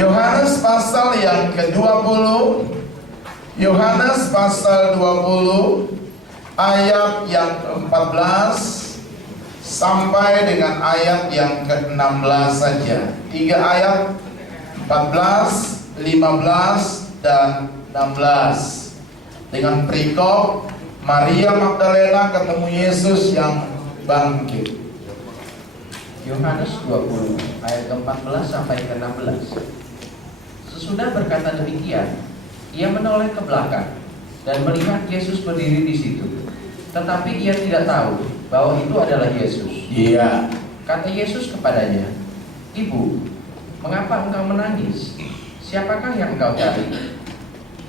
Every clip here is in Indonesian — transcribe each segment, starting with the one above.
Yohanes pasal yang ke-20, Yohanes pasal 20 ayat yang ke-14 sampai dengan ayat yang ke-16 saja. 3 ayat, 14, 15 dan 16. Dengan perikop Maria Magdalena ketemu Yesus yang bangkit. Yohanes 20 ayat ke-14 sampai ke-16. Sesudah berkata demikian, ia menoleh ke belakang dan melihat Yesus berdiri di situ. Tetapi ia tidak tahu bahwa itu adalah Yesus. Iya. Kata Yesus kepadanya, "Ibu, mengapa engkau menangis? Siapakah yang engkau cari?"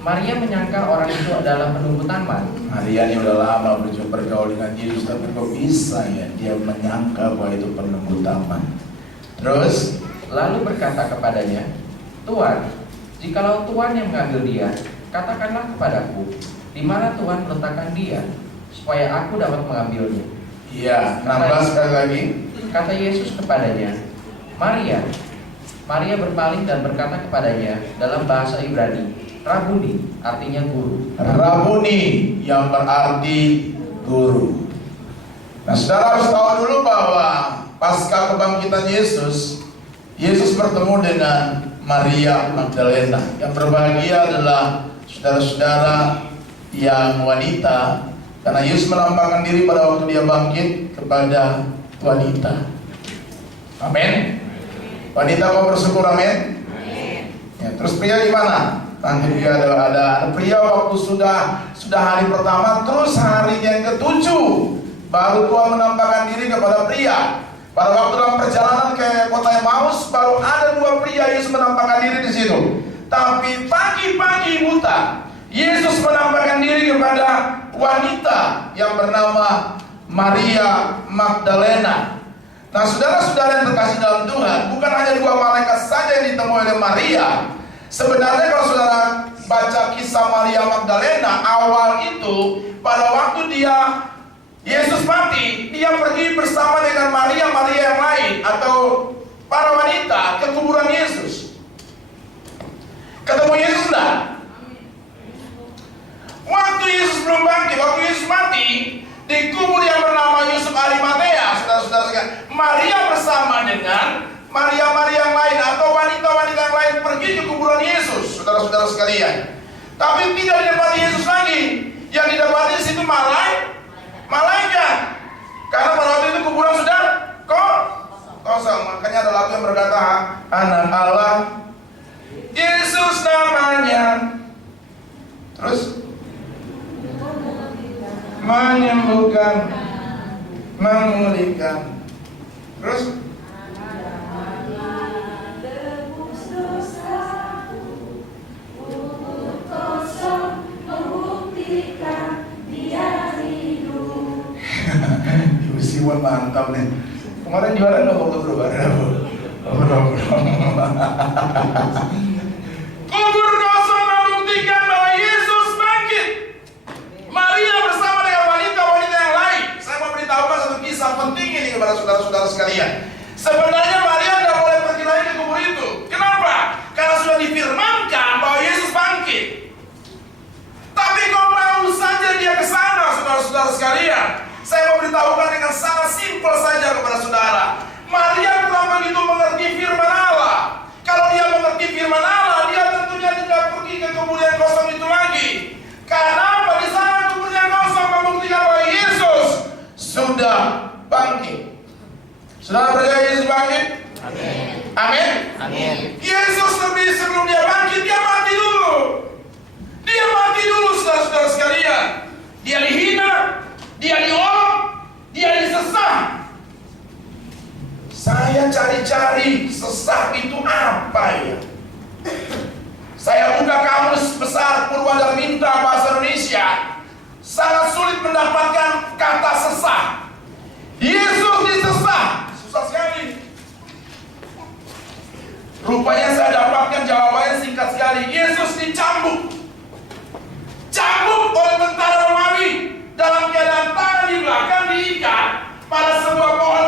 Maria menyangka orang itu adalah penunggu taman. Maria ini udah lama bergaul dengan Yesus, tapi kok bisa ya dia menyangka bahwa itu penunggu taman. Terus Lalu berkata kepadanya, "Tuan, jikalau Tuhan yang mengambil dia, katakanlah kepadaku, di mana Tuhan meletakkan dia, supaya aku dapat mengambilnya." iya, 16 sekali lagi. Kata Yesus kepadanya, "Maria." Maria berpaling dan berkata kepadanya dalam bahasa Ibrani, "Rabuni," artinya guru. Rabuni yang berarti guru. Nah, saudara harus tahu dulu bahwa pasca kebangkitan Yesus, Yesus bertemu dengan Maria Magdalena. Yang berbahagia adalah saudara-saudara yang wanita, karena Yesus menampakkan diri pada waktu dia bangkit kepada wanita. Amin. Wanita mau bersyukur, amin. Ya, terus pria di mana? Nanti dia ada pria waktu sudah hari pertama, terus hari yang ke-7 baru Tuhan menampakkan diri kepada pria. Pada waktu dalam perjalanan ke kota Emmaus, baru ada 2 pria Yesus menampakkan diri di situ. Tapi pagi-pagi buta, Yesus menampakkan diri kepada wanita yang bernama Maria Magdalena. Nah, saudara-saudara yang terkasih dalam Tuhan, bukan hanya 2 malaikat saja yang ditemui oleh Maria. Sebenarnya kalau saudara baca kisah Maria Magdalena, awal itu pada waktu Yesus mati, dia pergi bersama dengan Maria yang lain atau para wanita ke kuburan Yesus. Ketemu Yesus enggak? Waktu Yesus belum bangkit, waktu Yesus mati, di kubur yang bernama Yusuf Arimatea, saudara-saudara sekalian, Maria bersama dengan Maria yang lain atau wanita-wanita yang lain pergi ke kuburan Yesus, saudara-saudara sekalian. Tapi tidak didapati Yesus lagi. Yang didapati di situ malaikat. Karena pada waktu itu kuburan sudah kosong. Makanya ada lagu yang berkata, "Anak Allah, Yesus namanya." Terus menyembuhkan, memulihkan. Terus Ibu mantap nih. Kemarin juara nggak waktu berubah? Kubur kosong membuktikan bahwa Yesus bangkit. Maria bersama dengan wanita-wanita yang lain. Saya mau beritahukan satu kisah penting ini kepada saudara-saudara sekalian. Sebenarnya Maria tidak boleh pergi lagi ke kubur itu. Kenapa? Karena sudah difirmankan bahwa Yesus bangkit. Tapi kok mau saja dia ke sana, saudara-saudara sekalian? Saya mau beritahukan dengan sangat simpel saja kepada saudara. Maria telah begitu mengerti firman Allah. Kalau dia mengerti firman Allah, dia tentunya tidak pergi ke kubur yang kosong itu lagi. Karena apa? Di sana kubur yang kosong membuktikan bahwa Yesus sudah bangkit. Saudara percaya Yesus bangkit? Amin. Amin. Amin. Yesus sebelum dia bangkit, dia mati dulu. Dia mati dulu, saudara-saudara sekalian. Dia dihina, dia diolok, dia disesah. Saya cari-cari sesah itu apa ya? Saya buka kamus besar Purwadarminta bahasa Indonesia, sangat sulit mendapatkan kata sesah. Yesus disesah, susah sekali. Rupanya saya dapatkan jawabannya singkat sekali. Yesus dicambuk oleh tentara Romawi dalam keadaan tangan di belakang diikat pada sebuah pohon.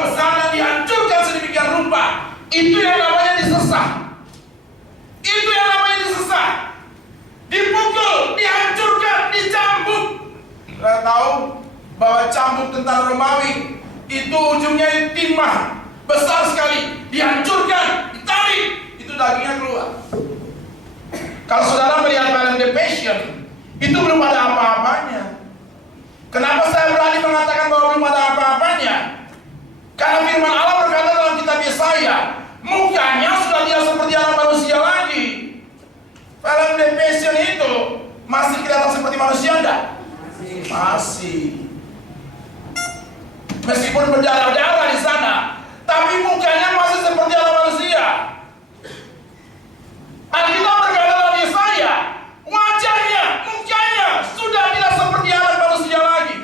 Itu yang namanya disesah. dipukul, dihancurkan, dicambuk. Kita tahu bahwa cambuk tentara Romawi itu ujungnya timah besar sekali, dihancurkan, ditarik, itu dagingnya keluar. Kalau saudara melihat film The Passion, itu belum ada apa-apanya. Kenapa saya berani mengatakan bahwa belum ada apa-apanya? Karena firman Allah berkata dalam kitab Yesaya, mukanya sudah tidak seperti anak manusia lagi. Film The Passion itu masih kelihatan seperti manusia enggak? Masih. Meskipun berdarah-darah di sana, tapi mukanya masih seperti anak manusia. Alkitab berkata dalam Yesaya, wajahnya, mukanya sudah tidak seperti anak manusia lagi.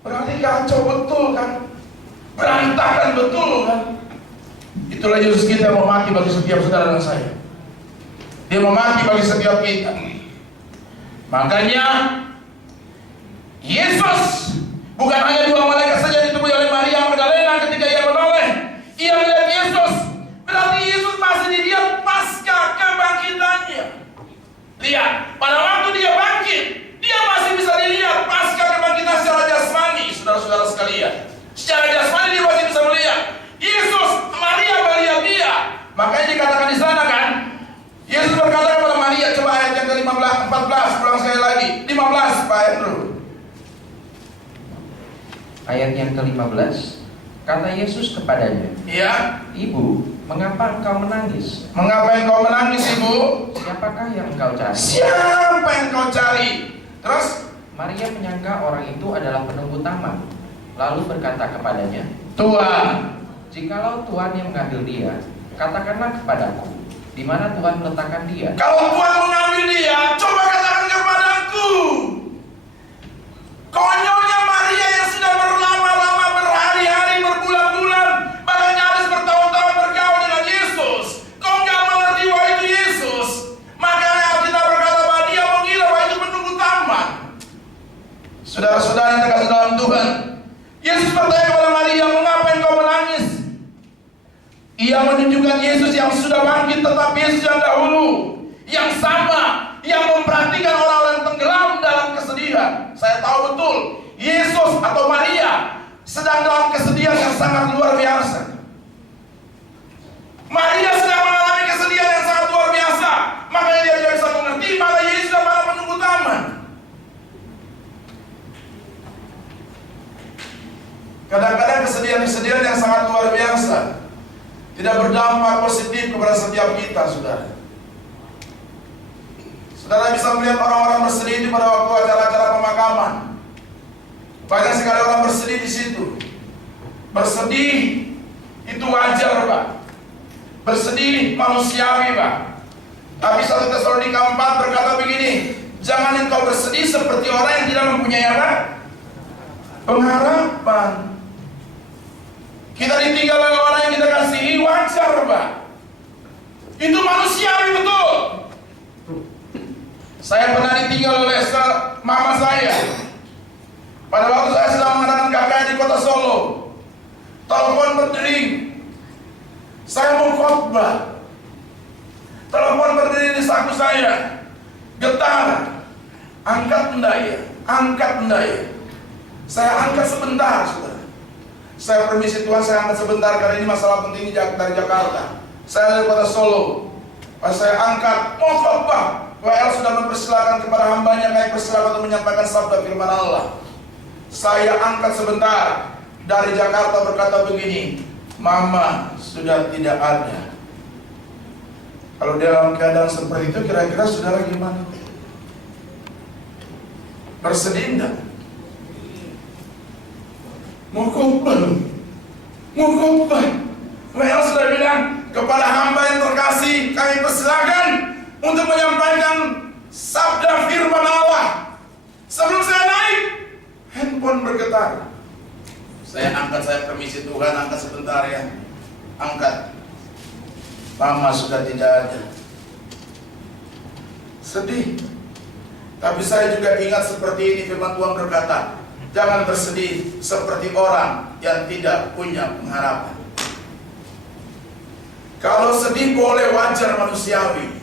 Berarti kacau betul kan? Berantakan betul kan? Itulah Yesus kita yang mau mati bagi setiap saudara dan saya. Dia mau mati bagi setiap kita. Makanya Yesus bukan hanya dua malaikat saja ditemui oleh Maria Magdalena ketika ia menoleh. Ia melihat Yesus. Berarti Yesus masih dilihat pasca kebangkitannya. Lihat, pada waktu dia bangkit, dia masih bisa dilihat pasca kebangkitan secara jasmani, saudara-saudara sekalian. Secara jasmani dia masih bisa melihat Yesus. Maria melihat dia. Makanya dikatakan di sana kan, Yesus berkata kepada Maria, coba ayat yang ke-14, ulang sekali lagi. 15, Pak Andrew. Ayat yang ke-15, kata Yesus kepadanya, Iya. Ibu, mengapa engkau menangis? Mengapa engkau menangis, Ibu? Siapakah yang engkau cari? Siapa yang kau cari? Terus Maria menyangka orang itu adalah penunggu taman, lalu berkata kepadanya, Tuhan, jikalau Tuhan yang mengambil dia, katakanlah kepadaku, di mana Tuhan meletakkan dia. kalau Tuhan mengambil dia, coba katakan kepadaku. Konyolnya Maria yang sudah berlama-lama, berhari-hari, berbulan-bulan, bahkan nyaris bertahun-tahun bergaul dengan Yesus. Kau nggak mengerti bahwa itu Yesus. Makanya kita berkata bahwa dia mengira bahwa itu penunggu taman. Saudara-saudara yang terkasih dalam Tuhan, Yesus bertanya kepada Maria, mengapa engkau menangis? Ia menunjukkan Yesus yang sudah bangkit, tetapi Yesus yang dahulu, yang sama, yang memperhatikan orang-orang tenggelam dalam kesedihan. Saya tahu betul, Yesus atau Maria sedang dalam kesedihan yang sangat luar biasa. Maria sedang mengalami kesedihan yang sangat luar biasa. Makanya dia tidak bisa mengerti mana Yesus dan mana penunggu taman. Kadang-kadang kesedihan-kesedihan yang sangat luar biasa tidak berdampak positif kepada setiap kita, saudara. Saudara bisa melihat orang-orang bersedih pada waktu acara-acara pemakaman. Banyak sekali orang bersedih di situ. Bersedih itu wajar, Pak. Bersedih manusiawi, Pak. Tapi 1 Tesalonika 4 berkata begini, jangan engkau bersedih seperti orang yang tidak mempunyai apa? Pengharapan. Kita ditinggal oleh orang yang kita kasihi, wajar, Pak. Itu manusiawi betul. Saya pernah ditinggal oleh mama saya. Pada waktu saya sedang mengadakan KKN di kota Solo. Telepon berdering. Saya mau khotbah. Telepon berdiri di saku saya. Getar. Angkat enggak ya? Angkat enggak ya? Saya angkat sebentar, saudara. Saya permisi Tuhan, saya angkat sebentar karena ini masalah penting dari Jakarta. Saya dari kota Solo. Pas saya angkat, mau khotbah. WL sudah mempersilakan kepada hambanya, kami persilakan untuk menyampaikan sabda firman Allah. Saya angkat sebentar. Dari Jakarta berkata begini, Mama sudah tidak ada. Kalau dalam keadaan seperti itu, kira-kira saudara gimana? Bersedih enggak? Mau khotbah. WL sudah bilang kepada hamba yang terkasih, kami persilakan untuk menyampaikan sabda firman Allah. Sebelum saya naik, handphone bergetar. Saya angkat, saya permisi Tuhan, angkat sebentar ya. Angkat. Mama sudah tidak ada. Sedih. Tapi saya juga ingat seperti ini firman Tuhan berkata, jangan bersedih seperti orang yang tidak punya pengharapan. Kalau sedih boleh, wajar manusiawi.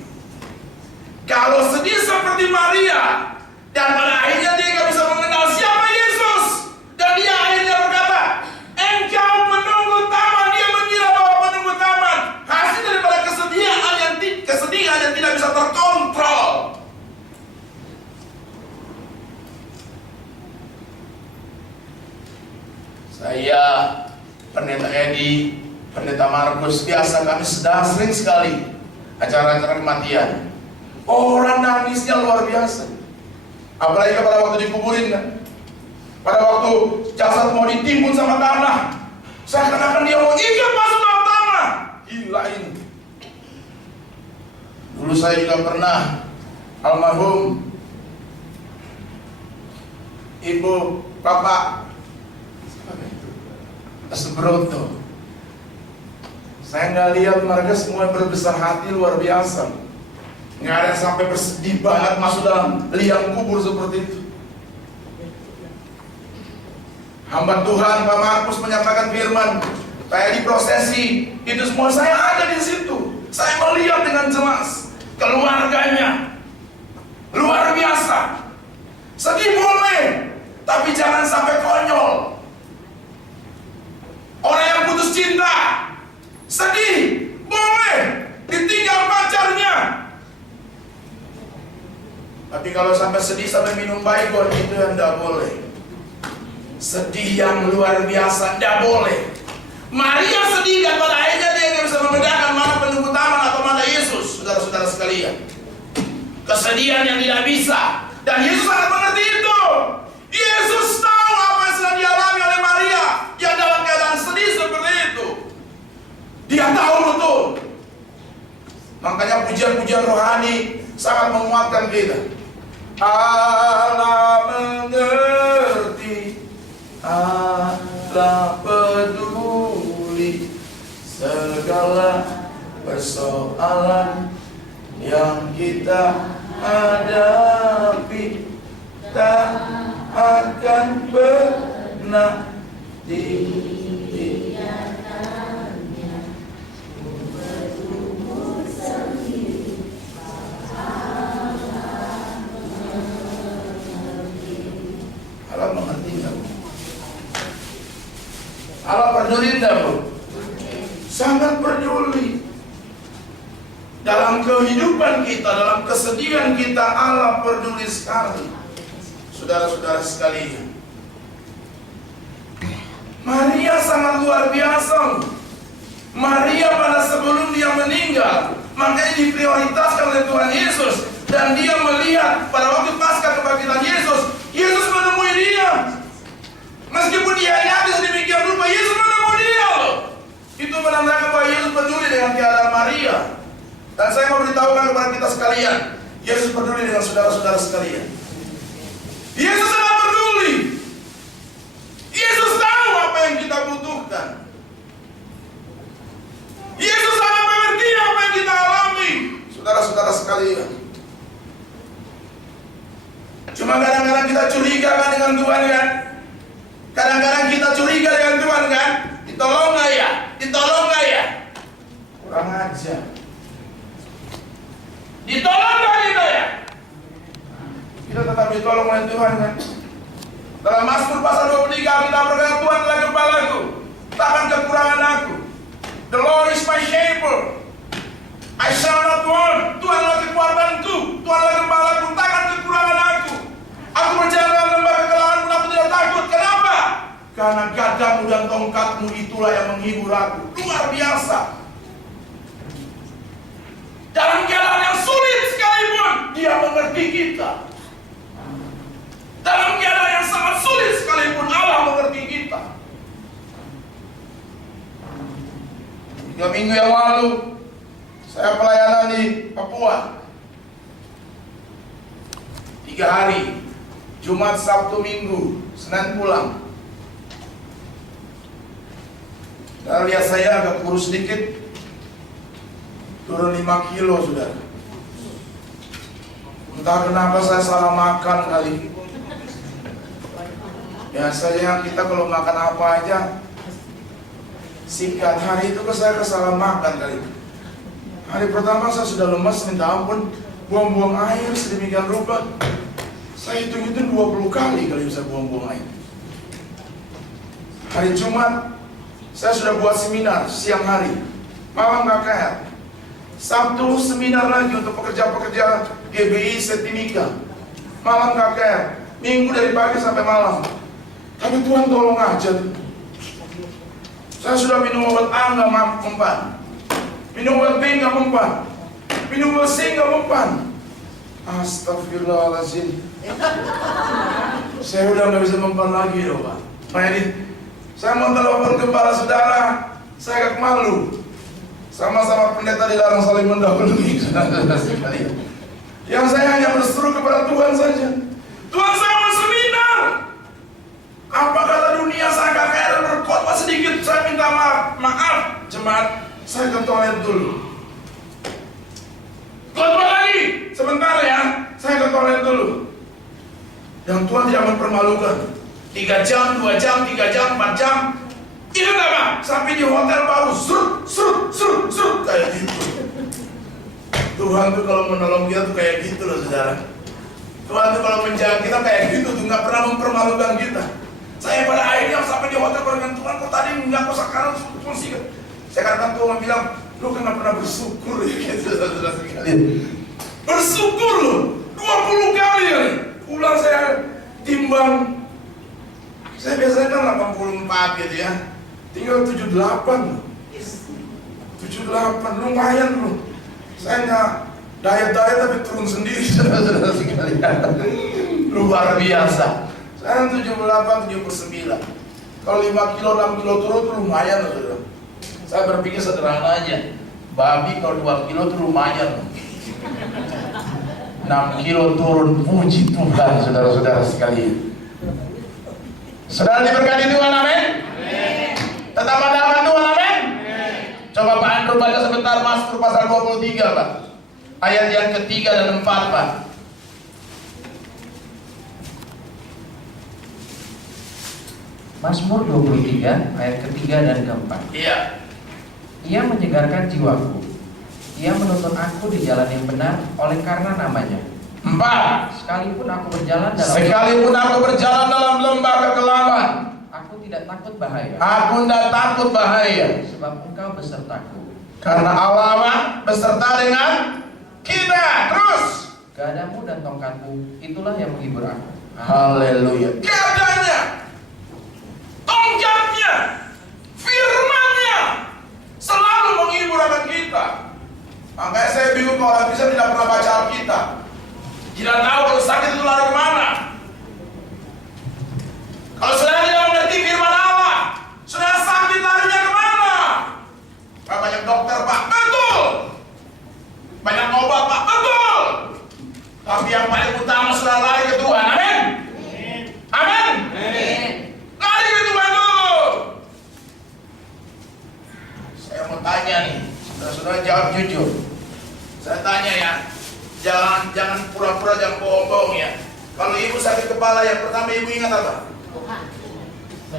Kalau sedih seperti Maria, dan pada akhirnya dia nggak bisa mengenal siapa Yesus, dan dia akhirnya berkata, engkau menunggu taman. Dia mengira bahwa menunggu taman hasil daripada kesedihan yang tidak bisa terkontrol. Saya, Pendeta Edi, Pendeta Markus, biasa kami sering sekali acara-acara kematian. Orang nangisnya luar biasa. Apalagi pada waktu dikuburin kan. Pada waktu jasad mau ditimbun sama tanah, seakan-akan dia mau ikut masuk dalam tanah. Gila ini. Dulu saya juga pernah, almarhum Ibu Bapak Sebroto. Saya nggak lihat mereka semua berbesar hati luar biasa. Nggak ada yang sampai bersedih banget masuk dalam liang kubur seperti itu. Hamba Tuhan Pak Markus menyampaikan firman, kayak di prosesi itu semua saya ada di situ. Saya melihat dengan jelas keluarganya luar biasa. Sedih boleh, tapi jangan sampai konyol. Orang yang putus cinta sedih boleh, ditinggal pacarnya. Tapi kalau sampai sedih sampai minum baygon, itu yang tidak boleh. Sedih yang luar biasa tidak boleh. Maria sedih dan pada akhirnya dia tidak bisa membedakan mana penunggu taman atau mana Yesus. Saudara-saudara sekalian, kesedihan yang tidak bisa. Dan Yesus sangat mengerti itu. Yesus tahu apa yang sedang dialami oleh Maria yang dalam keadaan sedih seperti itu. Dia tahu betul. Makanya pujian-pujian rohani sangat menguatkan kita. Allah mengerti, Allah peduli segala persoalan yang kita hadapi, tak akan pernah dibiarkannya bertumbuh sendiri. Allah mengerti enggak, Bu? Allah peduli enggak, Bu? Sangat peduli. Dalam kehidupan kita, dalam kesedihan kita, Allah peduli sekali. Saudara-saudara sekalian, Maria sangat luar biasa. Maria pada sebelum dia meninggal, makanya diprioritaskan oleh Tuhan Yesus. Dan dia melihat pada waktu pasca kebangkitan Yesus, Yesus menemui dia. Meskipun dia yakin sedemikian rupa, Yesus menemui dia loh. Itu menandakan bahwa Yesus peduli dengan keadaan Maria. Dan saya mau beritahukan kepada kita sekalian, Yesus peduli dengan saudara-saudara sekalian. Yesus sangat peduli. Yesus tahu apa yang kita butuhkan. Yesus sangat mengerti apa yang kita alami, saudara-saudara sekalian. Cuma kadang-kadang kita curiga kan dengan Tuhan kan? Kadang-kadang kita curiga dengan Tuhan kan? Ditolong nggak ya? Ditolong nggak ya? Kurang ajar. Ditolong nggak kita ya? Kita tetap ditolong oleh Tuhan kan? Dalam Mazmur pasal 23 kita berkata, Tuhan adalah gembalaku, takkan kekurangan aku. The Lord is my shepherd, I shall not want. Tuhan adalah kekuatanku, Tuhan adalah gembalaku, takkan kekurangan aku. Aku berjalan dalam lembah kegelapan pun aku tidak takut. Kenapa? Karena gadamu dan tongkatmu itulah yang menghibur aku. Luar biasa. Dalam keadaan yang sulit sekalipun, Dia mengerti kita. Dalam keadaan yang sangat sulit sekalipun, Allah mengerti kita. 3 minggu yang lalu, saya pelayanan di Papua. 3 hari, Jumat, Sabtu, Minggu, Senin pulang. Dan lihat saya agak kurus sedikit, turun 5 kilo sudah. Entah kenapa saya salah makan kali. Biasanya kita kalau makan apa aja singkat. Hari itu saya kesalahan makan kali. Hari pertama saya sudah lemas, minta ampun. buang-buang air sedemikian rupa. Saya hitung-hitung 20 kali bisa buang-buang air. Hari Jumat saya sudah buat seminar siang hari, malam KKR. Sabtu seminar lagi untuk pekerja-pekerja GBI Setimika, malam KKR. Minggu dari pagi sampai malam. Tapi Tuhan tolong aja. Saya sudah minum obat A nggak mempan, minum obat B nggak mempan, minum obat C nggak mempan. Astagfirullahaladzim. Saya udah nggak bisa mempan lagi loh Pak. Saya mau telepon kepala saudara, saya agak malu. Sama-sama pendeta dilarang saling mendahului. Yang saya hanya berseru kepada Tuhan saja. Tuhan, saya mau seminar. Apa kata dunia, saya KKR berkhotbah sedikit, saya minta maaf jemaat, saya ke toilet dulu. Khotbah lagi, sebentar ya, saya ke toilet dulu. Dan Tuhan tidak mempermalukan. 3 jam, 2 jam, 3 jam, 4 jam. Itu gak Pak? Sampai di hotel baru surut kayak gitu. Tuhan tuh kalau menolong kita tuh kayak gitu loh saudara. Tuhan tuh kalau menjaga kita kayak gitu tuh, gak pernah mempermalukan kita. Saya pada akhirnya sampai di hotel dengan Tuhan, kok tadi enggak, kok sekarang fungsi. Saya katakan Tuhan bilang, lu kan gak pernah bersyukur ya gitu saudara sekalian. Bersyukur loh, 20 kali ya. Pulang saya timbang. Saya biasanya kan 84 gitu ya, tinggal 78 loh. 78, lumayan loh. Saya nggak diet tapi turun sendiri, saudara-saudara sekalian. Luar biasa. Saya 78, 79. Kalau 5 kilo, 6 kilo turun tuh lumayan loh, saudara. Saya berpikir sederhana aja. Babi kalau 2 kilo tuh lumayan loh. 6 kilo turun, puji Tuhan, saudara-saudara sekalian. Saudara diberkati Tuhan, amin. Tetap ada aman Tuhan, amin. Coba Pak Andrew baca sebentar Mazmur pasal 23 Pak, ayat yang ketiga dan 4 Pak. Mazmur 23 ayat ketiga dan keempat. Iya. Ia menyegarkan jiwaku, ia menuntun aku di jalan yang benar oleh karena namanya. 4. Sekalipun aku berjalan dalam lembah kekelaman, aku tidak takut bahaya. Aku tidak takut bahaya, sebab Engkau besertaku. karena Allah beserta dengan kita. Terus, Gadamu dan tongkatmu itulah yang menghibur aku. haleluya. Gadanya, tongkatnya, firman-Nya selalu menghibur akan kita. Makanya saya bingung kalau orang Kristen tidak pernah baca Alkitab. Tidak tahu kalau sakit itu lari kemana. Kalau saudara tidak mengerti firman Allah, saudara sakit larinya kemana? Pak, banyak dokter Pak, betul. Banyak obat Pak, betul. Tapi yang paling utama saudara lari ke Tuhan, amin. Amin. Lari ke Tuhan dulu. Saya mau tanya nih, saudara jawab jujur. Saya tanya ya, jangan pura-pura, jangan bohong-bohong ya. Kalau ibu sakit kepala, yang pertama ibu ingat apa?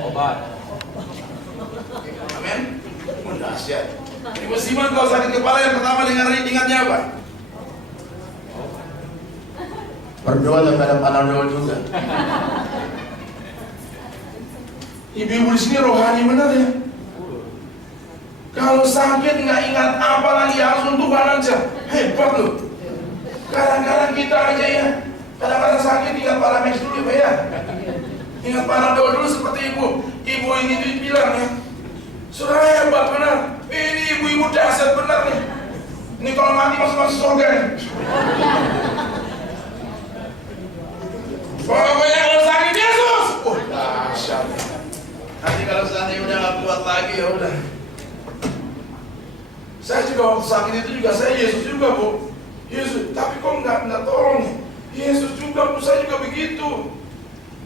Obat. Amin. Dahsyat. Ibu Simon kalau sakit kepala yang pertama ingatnya apa? Berdoa terhadap Panadol juga. Ibu-ibu di sini rohani benar ya. Kalau sakit nggak ingat apa lagi, langsung Tuhan aja. Hebat loh. Kadang-kadang kita aja ya, kadang-kadang sakit ingat Paramex dulu ya. Ingat Panadol dulu seperti ibu ini bilang ya. Saudara hebat benar. Ini ibu-ibu dahsyat benar nih. Ini kalau mati masuk surga nih. Pokoknya kalau sakit Yesus. Oh dahsyat. Nanti kalau seandainya udah nggak kuat lagi ya udah. Saya juga waktu sakit itu juga saya Yesus juga Bu. Yesus, tapi kok nggak tolong nih. Yesus juga, saya juga begitu.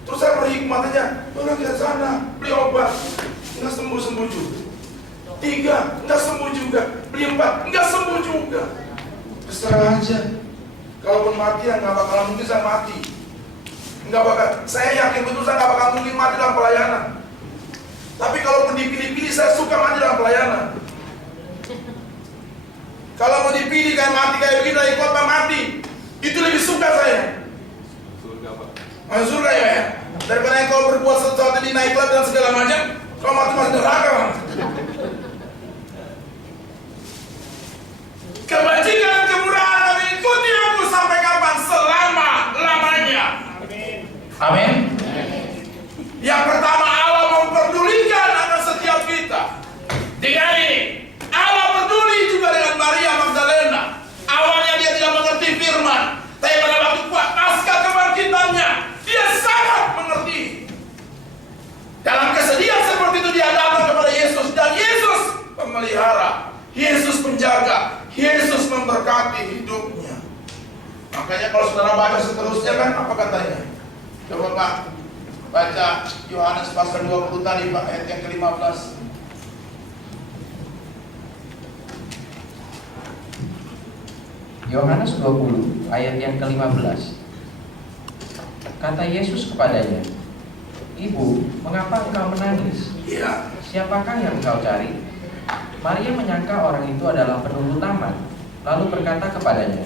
Terus saya berhikmat aja, orang ke sana beli obat, nggak sembuh juga. 3, nggak sembuh juga. Beli 4, nggak sembuh juga. Terserah aja. Kalaupun mati ya nggak bakalan mungkin saya mati. Nggak bakal. Saya yakin betul saya nggak bakal mungkin mati dalam pelayanan. Tapi kalaupun dipilih-pilih saya suka mati dalam pelayanan. Kalau mau dipilih kayak mati kayak begini, ikut mati. Itu lebih suka saya. Surga, Pak. Masuk surga ya. Daripada kau berbuat sesuatu di naik kelas dan segala macam, kau mati neraka. Kebajikan dan kemurahan kami ikuti aku sampai kapan? Selama-lamanya. Amin. Yang pertama, Allah memperdulikan akan setiap kita. Dengan ini, Allah peduli juga dengan Maria Magdalena. Awalnya dia tidak mengerti firman, tapi pada waktu pasca kebangkitannya, dia sangat mengerti. Dalam kesedihan seperti itu dia datang kepada Yesus, dan Yesus memelihara, Yesus menjaga, Yesus memberkati hidupnya. Makanya kalau saudara baca seterusnya kan apa katanya? Coba Pak baca Yohanes pasal 20 tadi Pak, ayat yang ke-15. Yohanes 20 ayat yang ke-15. Kata Yesus kepadanya, "Ibu, mengapa engkau menangis? Iya. Siapakah yang engkau cari?" Maria menyangka orang itu adalah penuntut taman, lalu berkata kepadanya,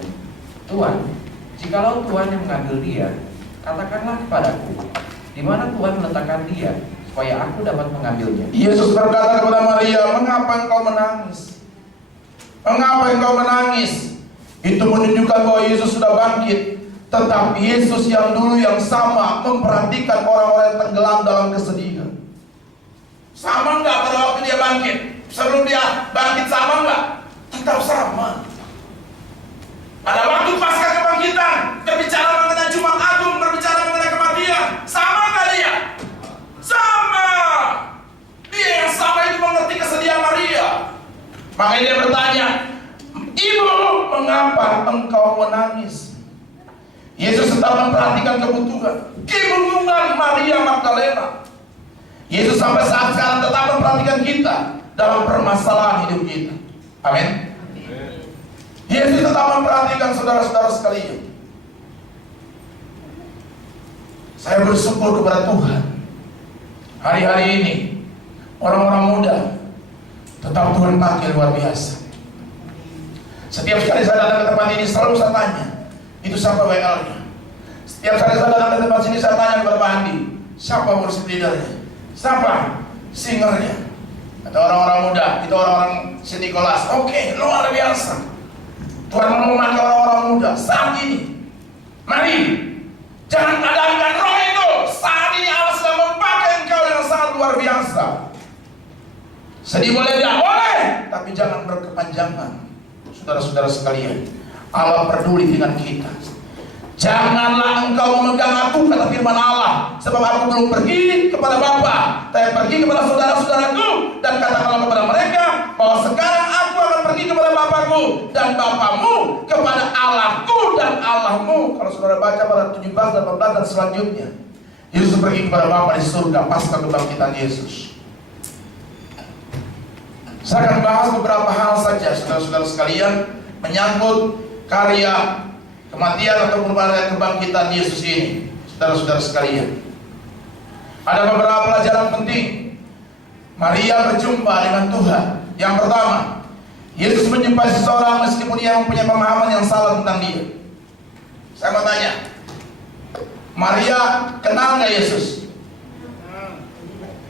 "Tuan, jikalau Tuhan yang mengambil dia, katakanlah kepadaku, di mana Tuhan meletakkan dia, supaya aku dapat mengambilnya." Yesus berkata kepada Maria, "Mengapa engkau menangis? Mengapa engkau menangis?" Itu menunjukkan bahwa Yesus sudah bangkit. Tetapi Yesus yang dulu yang sama memperhatikan orang-orang yang tenggelam dalam kesedihan. Sama enggak pada waktu dia bangkit? Sebelum dia bangkit sama enggak? Tetap sama. Pada waktu pasca kebangkitan, berbicara mengenai Jumat Agung, berbicara mengenai kematian, sama enggak dia? Sama. Dia yang sama itu mengerti kesedihan Maria. Makanya dia bertanya, "Ibu, mengapa engkau menangis?" Yesus tetap memperhatikan kebingungan Maria Magdalena. Yesus sampai saat sekarang tetap memperhatikan kita dalam permasalahan hidup kita. Amin. Yesus tetap memperhatikan saudara-saudara sekalian. Saya bersyukur kepada Tuhan. Hari-hari ini orang-orang muda tetap Tuhan pakai luar biasa. Setiap kali saya datang ke tempat ini selalu saya tanya, itu siapa WL-nya? Setiap kali saya datang ke tempat sini saya tanya kepada Pak Andi, siapa worship leader-nya? Siapa singernya? Ada orang-orang muda, itu orang-orang Saint Nicholas. Oke, luar biasa. Tuhan mau memakai orang-orang muda saat ini. Mari, jangan padamkan roh itu. Saat ini Allah sedang memakai engkau dengan sangat luar biasa. Sedih boleh tidak? Boleh, tapi jangan berkepanjangan. Saudara-saudara sekalian, Allah peduli dengan kita. Janganlah engkau memegang aku, kata firman Allah, sebab aku belum pergi kepada Bapa, tapi pergi kepada saudara-saudaraku, dan katakanlah kepada mereka bahwa sekarang aku akan pergi kepada Bapakku dan Bapamu, kepada Allahku dan Allahmu. Kalau saudara baca pada 17 dan 18 dan selanjutnya, Yesus pergi kepada Bapa di surga pasca kebangkitan Yesus. Saya akan bahas beberapa hal saja, saudara-saudara sekalian, menyangkut karya kematian ataupun pada kebangkitan Yesus ini. Saudara-saudara sekalian, ada beberapa pelajaran penting. Maria berjumpa dengan Tuhan. Yang pertama, Yesus menjumpai seseorang meskipun dia mempunyai pemahaman yang salah tentang dia. Saya mau tanya, Maria kenal nggak Yesus?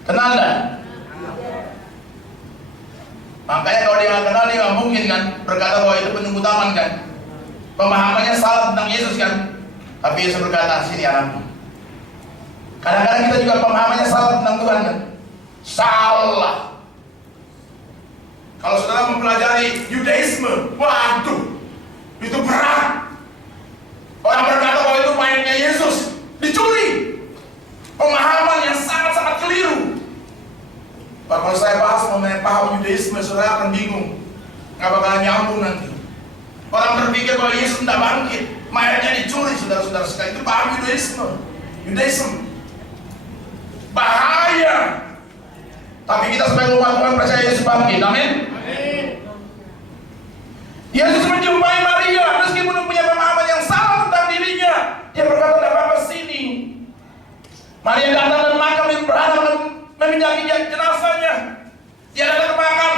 Kenal nggak? Makanya kalau dia nggak kenal, dia nggak mungkin kan berkata bahwa itu penunggu taman kan. Pemahamannya salah tentang Yesus kan. Tapi Yesus berkata, "Sini anakku." Kadang-kadang kita juga pemahamannya salah tentang Tuhan kan. Salah. Kalau saudara mempelajari Yudaisme, waduh, itu berat. Orang berkata bahwa itu mayatnya Yesus dicuri. Pemahaman yang sangat-sangat keliru. Pak, kalau saya bahas mengenai paham Yudaisme, saudara akan bingung, nggak bakalan nyambung nanti. Orang berpikir bahwa Yesus tidak bangkit, mayatnya dicuri, saudara-saudara sekalian. Itu paham Yudaisme. Bahaya. Tapi kita sebagai umat Tuhan percaya Yesus bangkit. Amin. Yesus menjumpai Maria meskipun punya pemahaman yang salah tentang dirinya. Dia berkata, "Tidak apa-apa, sini." Maria datang dan makam yang berharap meminyaki jenazahnya. Dia datang ke makam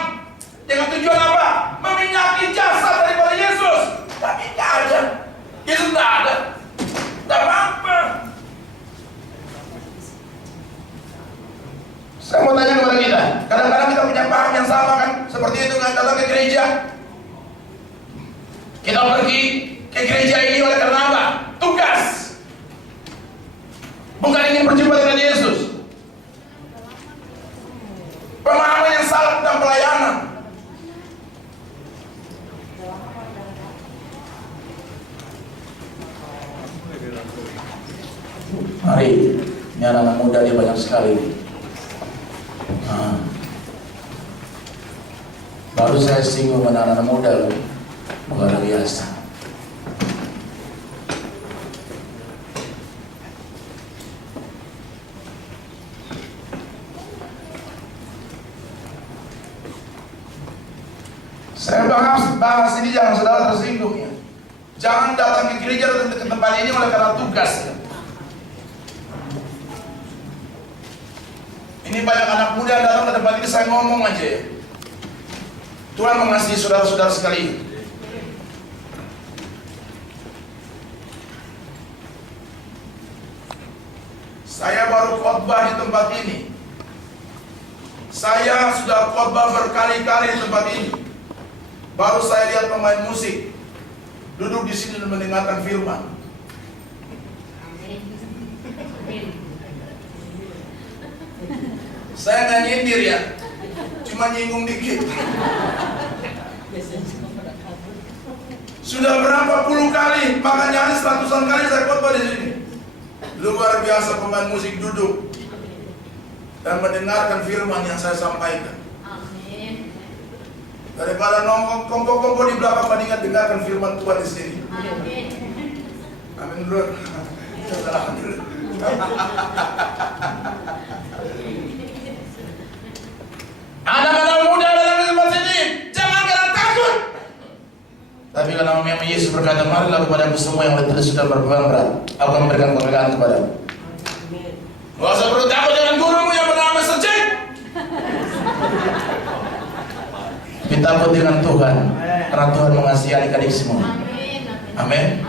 dengan tujuan apa? Meminyaki jasad daripada Yesus. Tapi tidak ada. Yesus tidak seperti itu nggak datang ke gereja. Kita pergi ke gereja ini oleh karena apa? Tugas. Bukan ingin berjumpa dengan Yesus. Pemahaman yang salah tentang pelayanan. Mari, ini anak-anak muda dia banyak sekali. Baru saya singgung dengan anak-anak muda loh, luar biasa. Saya bahas ini jangan saudara tersinggung ya. Jangan datang ke gereja atau ke tempat ini oleh karena tugas ya. Ini banyak anak muda yang datang ke tempat ini, saya ngomong aja ya. Tuhan mengasihi saudara-saudara sekalian. Saya baru khotbah di tempat ini. Saya sudah khotbah berkali-kali di tempat ini. Baru saya lihat pemain musik duduk di sini dan mendengarkan firman. Saya nggak nyindir ya, cuma nyinggung dikit. Sudah berapa puluh kali, bahkan nyaris ratusan kali saya khotbah di sini. Luar biasa pemain musik duduk dan mendengarkan firman yang saya sampaikan. Amin. Daripada nongkrong kongko-kongko di belakang, mendingan dengarkan firman Tuhan di sini. Amin. Amin bro. Anak-anak muda dalam tempat ini, jangan kalian takut. Tapi karena memang Yesus berkata, marilah kepadaku semua yang letih sudah berbeban berat, aku akan memberikan kemuliaan kepadamu. Gak usah perlu takut dengan gurumu yang bernama Sejek. Kita takut dengan Tuhan, karena Tuhan mengasihi adik-adik semua. Amin.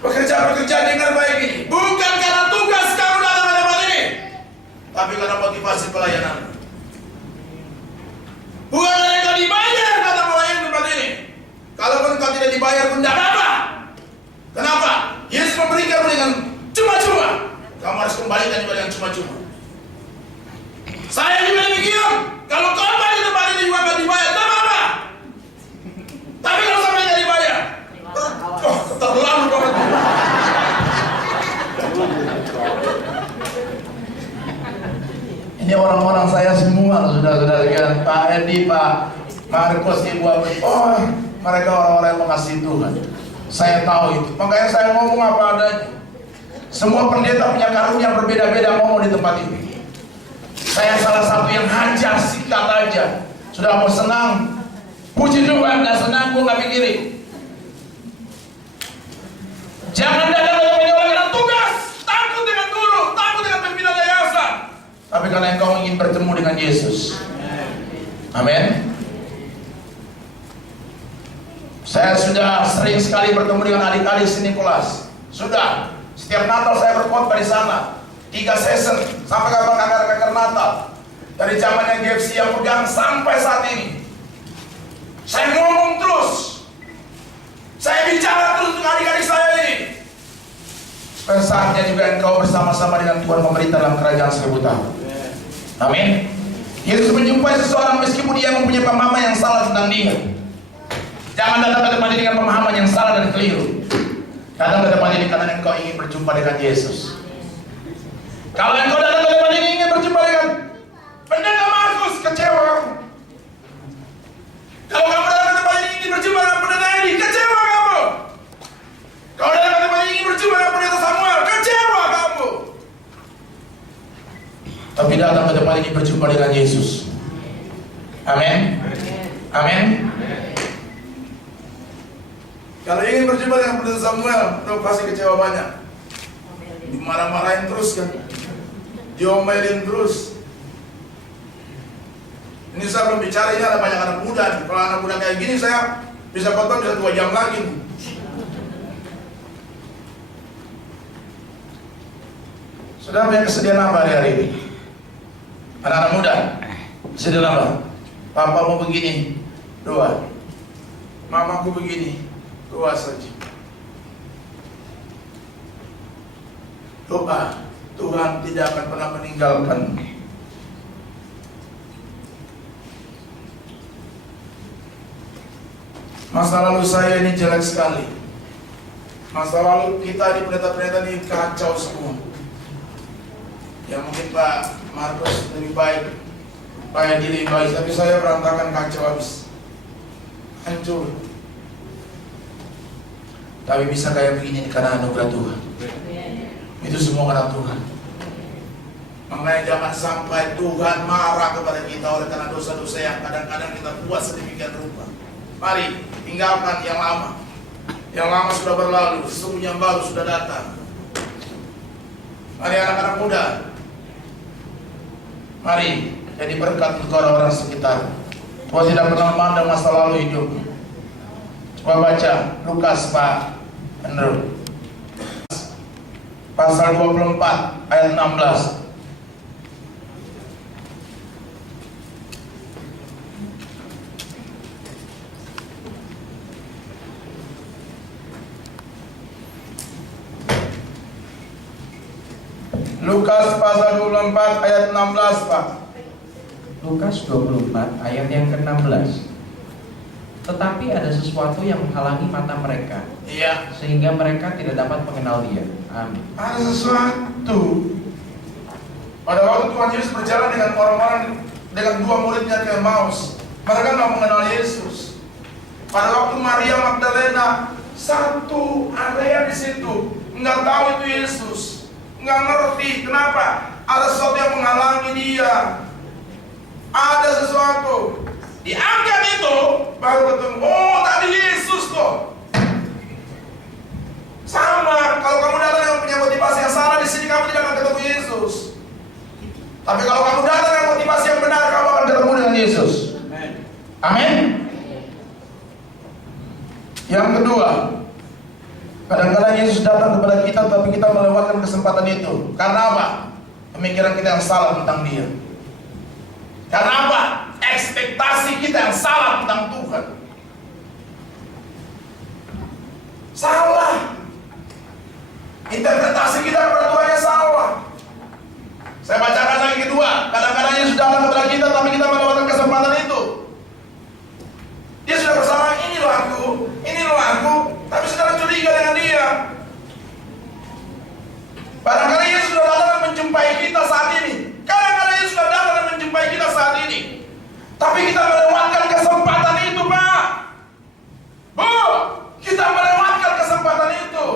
Pekerja-pekerja dengar baik ini, bukan karena tugas kamu dalam tempat ini, tapi karena motivasi pelayanan. Bukan karena kau dibayar kata melayani tempat ini. Kalaupun kau tidak dibayar pun tidak apa-apa. Kenapa? Yesus memberikan dengan cuma-cuma. Kamu harus kembalikan juga dengan cuma-cuma. Saya juga demikian. Kalau kau di tempat ini juga tidak dibayar, tidak apa-apa. Tapi kalau sampai tidak dibayar, terlalu banget. Ini orang-orang saya semua sudah lihat, Pak Edi, Pak Marcos, Ibu Abi. Oh, mereka orang-orang yang mengasihi Tuhan. Saya tahu itu. Makanya saya ngomong apa adanya. Semua pendeta punya karunia berbeda-beda ngomong di tempat ini. Saya salah satu yang hajar sikat aja. Sudah mau senang, puji Tuhan, nggak senang, gue nggak pikirin. Jangan datang ke tempat oleh karena tugas, takut dengan guru, takut dengan pimpinan yayasan. Tapi karena engkau ingin bertemu dengan Yesus. Amin. Saya sudah sering sekali bertemu dengan adik-adik sini kelas. Sudah. Setiap Natal saya berkhotbah di sana. 3 season sampai kakak Natal. Dari zamannya GFC yang pegang sampai saat ini. Saya ngomong terus. Saya bicara terus dengan adik-adik saya ini. Supaya saatnya juga engkau bersama-sama dengan Tuhan memerintah dalam kerajaan 1000 tahun. Amin. Yesus menjumpai seseorang meskipun dia mempunyai pemahaman yang salah tentang dia. Jangan datang ke tempat ini dengan pemahaman yang salah dan keliru. Datang ke tempat ini karena engkau ingin berjumpa dengan Yesus. Kalau engkau datang ke tempat ini ingin berjumpa dengan Pendeta Markus, kecewa kamu. Kalau kamu datang ke tempat ini ingin berjumpa dengan Pendeta Edi, kecewa kamu. Kalau datang ke tempat ini ingin berjumpa dengan Pendeta Samuel, kecewa kamu. Tapi datang ke tempat ini berjumpa dengan Yesus. Amin. Amin. Kalau ingin berjumpa dengan Pendeta Samuel, itu pasti kecewa banyak. Dimarah-marahin terus kan, diomelin terus. Ini saya belum bicara, ini ada banyak anak muda. Kalau anak muda kayak gini saya bisa potong bisa 2 jam lagi. Sudah punya kesedihan apa hari-hari ini? Anak-anak muda, kesedihan apa? Papamu begini, doa. Mamaku begini, doa saja. Doa, Tuhan tidak akan pernah meninggalkan. Masa lalu saya ini jelek sekali. Masa lalu kita di pendeta-pendeta ini kacau semua. Ya mungkin Pak Markus lebih baik, Pak Edi lebih baik, tapi saya berantakan, kacau habis, hancur. Tapi bisa kayak begini karena anugerah Tuhan. Itu semua karena Tuhan. Makanya jangan sampai Tuhan marah kepada kita oleh karena dosa-dosa yang kadang-kadang kita buat sedemikian rupa. Mari tinggalkan yang lama. Yang lama sudah berlalu, sesungguhnya yang baru sudah datang. Mari anak-anak muda, mari jadi berkat untuk orang-orang sekitar. Tuhan tidak pernah memandang masa lalu hidup. Coba baca Lukas, Pak Andrew, pasal 24 ayat 16. Lukas pasal 24 ayat 16, Pak. Lukas 24 ayat yang ke-16. Tetapi ada sesuatu yang menghalangi mata mereka, Iya. sehingga mereka tidak dapat mengenal Dia. Amin. Ada sesuatu. Pada waktu Tuhan Yesus berjalan dengan orang-orang, dengan dua muridnya ke Emmaus, mereka nggak mengenal Yesus. Pada waktu Maria Magdalena, satu area di situ nggak tahu itu Yesus, nggak ngerti kenapa. Ada sesuatu yang menghalangi dia. Ada sesuatu. Diangkat itu baru ketemu. Oh, tadi Yesus kok. Sama. Kalau kamu datang dengan punya motivasi yang salah, di sini kamu tidak akan ketemu Yesus. Tapi kalau kamu datang dengan motivasi yang benar, kamu akan ketemu dengan Yesus. Amin. Yang kedua, kadang-kadang Yesus datang kepada kita, tapi kita melewatkan kesempatan itu. Karena apa? Pemikiran kita yang salah tentang Dia. Karena apa? Ekspektasi kita yang salah tentang Tuhan. Salah. Interpretasi kita kepada Tuhan yang salah. Saya bacakan lagi kedua. Kadang-kadang Yesus datang kepada kita, tapi kita melewatkan kesempatan itu. Dia sudah bersama, ini loh aku, tapi saudara curiga dengan Dia. Barangkali Yesus sudah datang dan menjumpai kita saat ini. Kadang-kadang Yesus sudah datang dan menjumpai kita saat ini. Tapi kita melewatkan kesempatan itu, Pak. Bu, kita melewatkan kesempatan itu.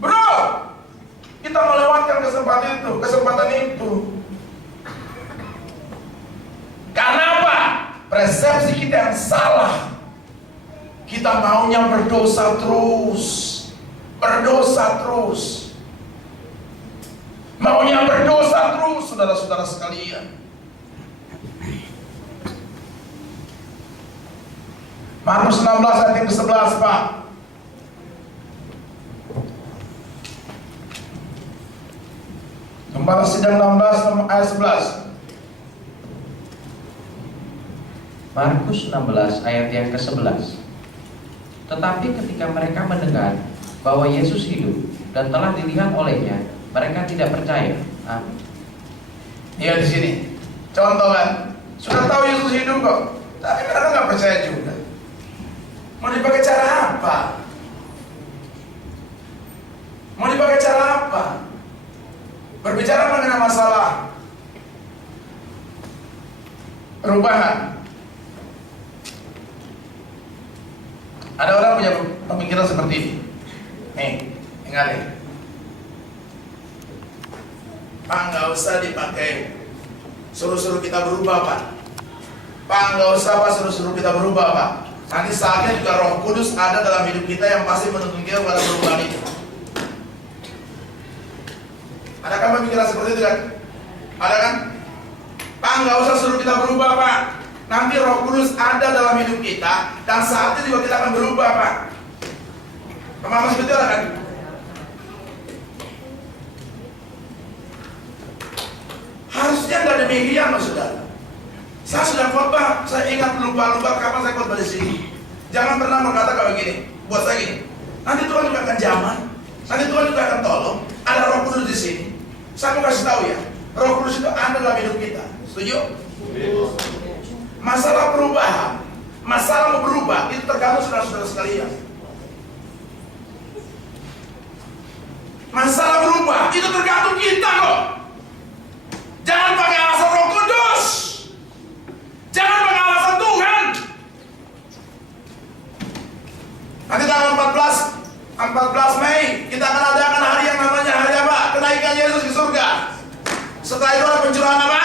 Bro, kita melewatkan kesempatan itu. Karena apa? Persepsi kita yang salah. Kita maunya berdosa terus. Maunya berdosa terus, saudara-saudara sekalian. Markus 16 ayat yang ke-11, Pak. Gembala sidang 16 ayat 11. Markus 16 ayat yang ke-11. Tetapi ketika mereka mendengar bahwa Yesus hidup dan telah dilihat olehnya, mereka tidak percaya. Amin. Iya, di sini. Contoh kan, sudah tahu Yesus hidup kok, tapi mereka nggak percaya juga. Mau dipakai cara apa? Berbicara mengenai masalah perubahan. Ada orang punya pemikiran seperti ini. Nih, ingat nih. Pak, nggak usah dipakai suruh-suruh kita berubah, Pak. Pak, nggak usah Pak suruh-suruh kita berubah, Pak. Nanti saatnya juga Roh Kudus ada dalam hidup kita yang pasti menuntun kita pada perubahan itu. Ada kan pemikiran seperti itu kan? Ada kan? Pak, nggak usah suruh kita berubah, Pak. Nanti Roh Kudus ada dalam hidup kita dan saatnya juga kita akan berubah, Pak. Pemahaman seperti itu kan? Harusnya nggak demikian, Mas Saudara. Saya sudah khotbah, saya ingat lupa kapan saya khotbah di sini. Jangan pernah berkata kayak gini, buat saya gini. Nanti Tuhan juga akan jamah, nanti Tuhan juga akan tolong. Ada Roh Kudus di sini. Saya mau kasih tahu ya, Roh Kudus itu ada dalam hidup kita. Setuju? Masalah perubahan, masalah mau berubah itu tergantung saudara-saudara sekalian. Masalah berubah itu tergantung kita kok. Jangan pakai alasan Roh Kudus. Jangan pakai alasan Tuhan. Nanti tanggal 14 Mei kita akan adakan hari yang namanya hari apa? Kenaikan Yesus ke surga. Setelah itu ada pencurahan apa?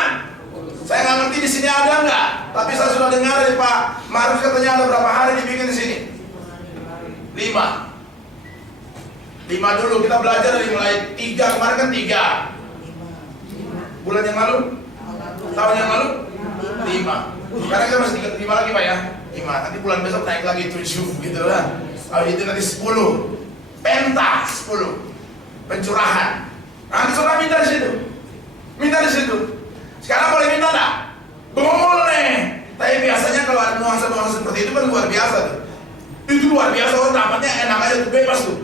Saya nggak ngerti di sini ada nggak. Tapi saya sudah dengar dari Pak Marus katanya ada berapa hari dibikin di sini? 5 dulu, kita belajar dari mulai 3, kemarin kan 3 bulan yang lalu, tahun yang lalu 5. Sekarang kita masih 5 lagi Pak ya, 5. Nanti bulan besok naik lagi 7 gitu lah. Habis itu nanti 10 pentas, 10 pencurahan. Nanti saudara minta di situ. Sekarang boleh minta enggak? Boleh. Tapi biasanya kalau ada nuansa-nuansa seperti itu kan luar biasa tuh. Itu luar biasa, orang dapatnya enak aja tuh, bebas tuh.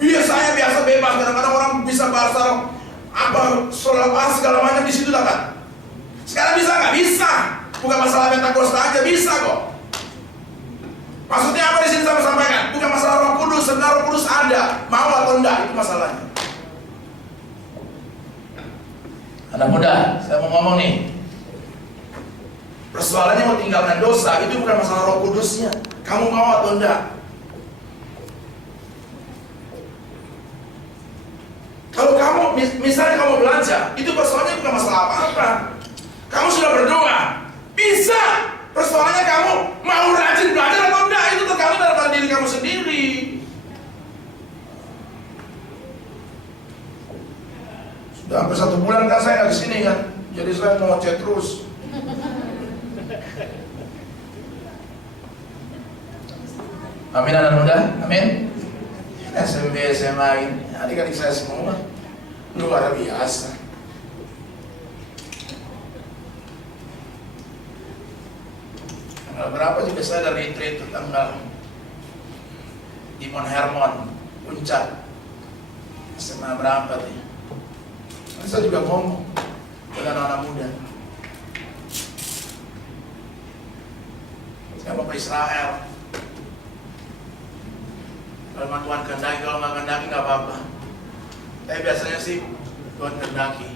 Biasanya biasa bebas, kadang-kadang orang bisa bahasa apa soal segala macam di situ dapat. Sekarang bisa nggak? Bisa. Bukan masalah Pentakosta aja, bisa kok. Maksudnya apa di sini saya sampaikan? Bukan masalah Roh Kudus, sebenarnya Roh Kudus ada, mau atau enggak itu masalahnya. Anak muda, saya mau ngomong nih. Persoalannya mau tinggalkan dosa itu bukan masalah Roh Kudusnya. Kamu mau atau enggak? Kalau kamu, misalnya kamu belanja, itu persoalannya bukan masalah apa-apa. Kamu sudah berdoa, bisa. Persoalannya kamu mau rajin belajar atau enggak, itu tergantung dari diri kamu sendiri. Sudah hampir 1 bulan kan saya nggak kesini kan, jadi saya mau chat terus. Amin anak muda, amin. SMP, SMA ini, adik-adik saya semua luar biasa. Tanggal berapa juga saya dari retreat itu tanggal di Mount Hermon, Puncak. SMA berapa nih? Saya juga ngomong dengan anak muda. Saya mau ke Israel. Kalau Tuhan kehendaki, kalau nggak kehendaki nggak apa-apa. Tapi biasanya sih Tuhan kehendaki.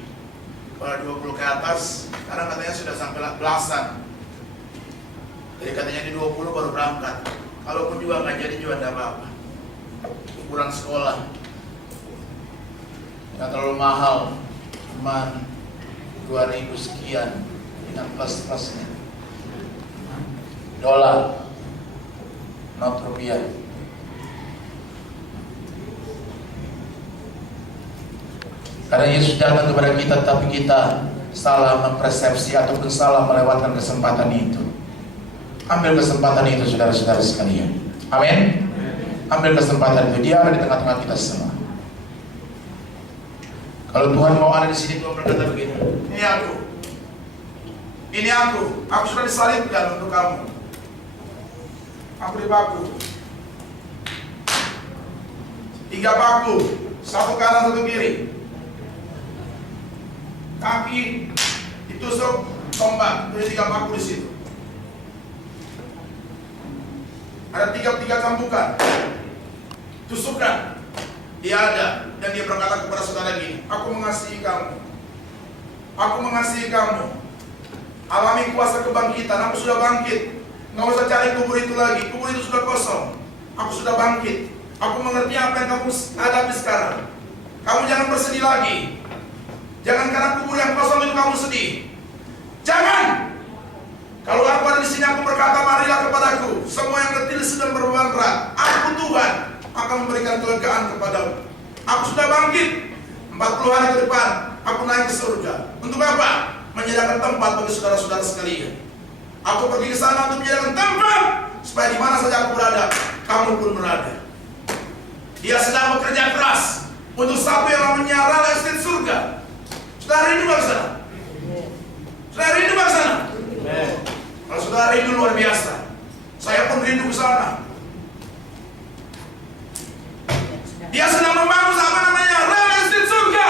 Kalau 20 ke atas, sekarang katanya sudah sampai belasan. Jadi katanya di 20 baru berangkat. Kalaupun juga nggak jadi juga nggak apa-apa. Kurang sekolah, nggak terlalu mahal, cuma 2.000 sekian dengan plus-plusnya. Dolar, not rupiah. Karena Yesus datang kepada kita, tapi kita salah mempersepsi ataupun salah melewatkan kesempatan itu. Ambil kesempatan itu, saudara-saudara sekalian. Amin. Ambil kesempatan itu, dia ada di tengah-tengah kita semua. Kalau Tuhan mau ada di sini, Tuhan berkata begini, ini aku sudah disalibkan untuk kamu. Aku dipaku 3 paku, 1 kanan 1 kiri. Kaki ditusuk tombak, dari 3 paku di situ. Ada 3 cambukan, tusukkan. Dia ada, dan dia berkata kepada saudara gini, aku mengasihi kamu. Aku mengasihi kamu. Alami kuasa kebangkitan, aku sudah bangkit. Nggak usah cari kubur itu lagi, kubur itu sudah kosong. Aku sudah bangkit. Aku mengerti apa yang kamu hadapi sekarang. Kamu jangan bersedih lagi. Jangan karena kubur yang kosong itu kamu sedih. Jangan. Kalau aku ada di sini, aku berkata, marilah kepadaku, semua yang letih sedang berbeban berat. Aku Tuhan akan memberikan kelegaan kepadamu. Aku sudah bangkit. 40 hari ke depan, aku naik ke surga. Untuk apa? Menyediakan tempat bagi saudara-saudara sekalian. Aku pergi ke sana untuk menyediakan tempat supaya di mana saja aku berada, kamu pun berada. Dia sedang bekerja keras untuk satu yang namanya real estate surga. Saudara rindu ke sana? Saudara rindu ke sana? rindu luar biasa. Saya pun rindu ke sana. Dia sedang membangun real estate surga.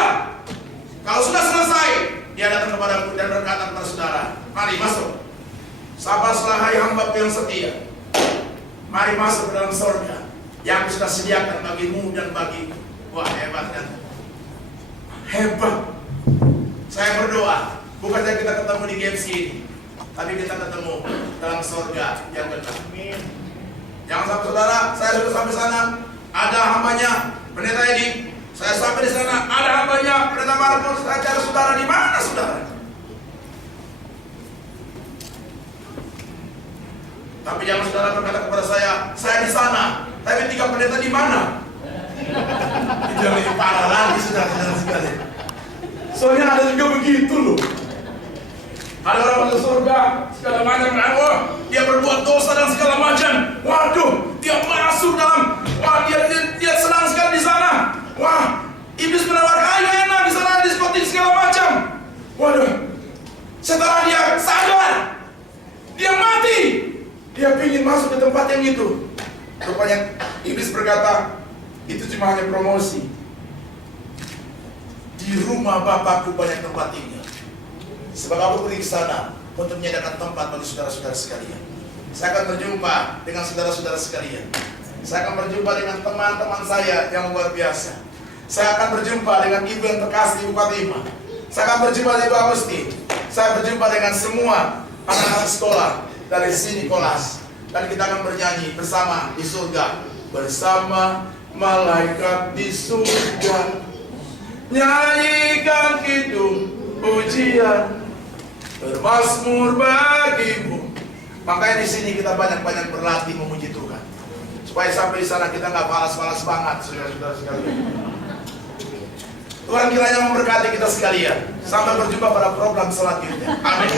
Kalau sudah selesai, dia datang kepadaku dan berkata kepada saudara, mari masuk. Sabarlah hai hamba yang setia. Mari masuk ke dalam surga yang sudah sediakan bagimu dan bagiku. Wah, hebat kan? Hebat. Saya berdoa, bukan saja kita ketemu di GFC ini, tapi kita ketemu dalam surga yang kekal. Jangan sampai saudara, saya sudah sampai sana, ada hambanya, pendeta Edi. Saya sampai di sana, ada hambanya, pendeta Markus. Saya cari saudara, di mana saudara? Tapi jangan saudara berkata kepada saya di sana. Tapi tiga pendeta di mana? Itu yang lebih parah lagi, saudara-saudara sekalian. Soalnya ada juga begitu loh. Ada orang masuk surga, segala macam. Wah, dia berbuat dosa dan segala macam. Waduh, dia masuk dalam. Wah, dia senang sekali di sana. Wah, iblis menawarkan, ayo enak di sana, diskotik segala macam. Waduh, setelah dia sadar, dia mati. Dia ingin masuk ke tempat yang itu. Rupanya iblis berkata, itu cuma hanya promosi. Di rumah Bapakku banyak tempat tinggal. Sebab aku pergi ke sana untuk menyediakan tempat bagi saudara-saudara sekalian. Saya akan berjumpa dengan saudara-saudara sekalian. Saya akan berjumpa dengan teman-teman saya yang luar biasa. Saya akan berjumpa dengan ibu yang terkasih, Ibu Fatimah. Saya akan berjumpa dengan Ibu Agustin. Saya berjumpa dengan semua anak-anak sekolah dari sini kelas. Dan kita akan bernyanyi bersama di surga. Bersama malaikat di surga. Nyanyikan kidung pujian, bermazmur bagimu. Makanya di sini kita banyak-banyak berlatih memuji Tuhan, supaya sampai di sana kita nggak falas-falas banget, saudara-saudara sekalian. Tuhan kiranya memberkati kita sekalian. Sampai berjumpa pada program selanjutnya. Amin.